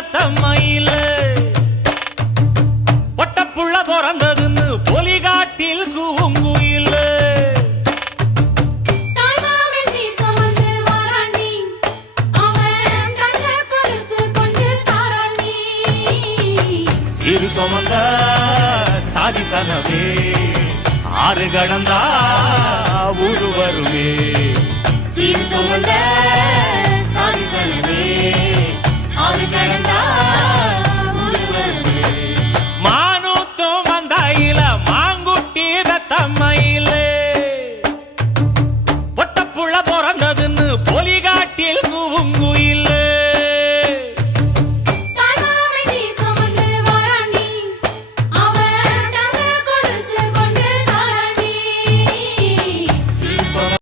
பெத்த மயில பொட்டப்புள்ள பிறந்ததுன்னு பொலிகாட்டில் கூங்குயில இரு சுமந்த சாதி சனவே ஆறு கடந்தா ஊரு வருவே சீர் சுமந்த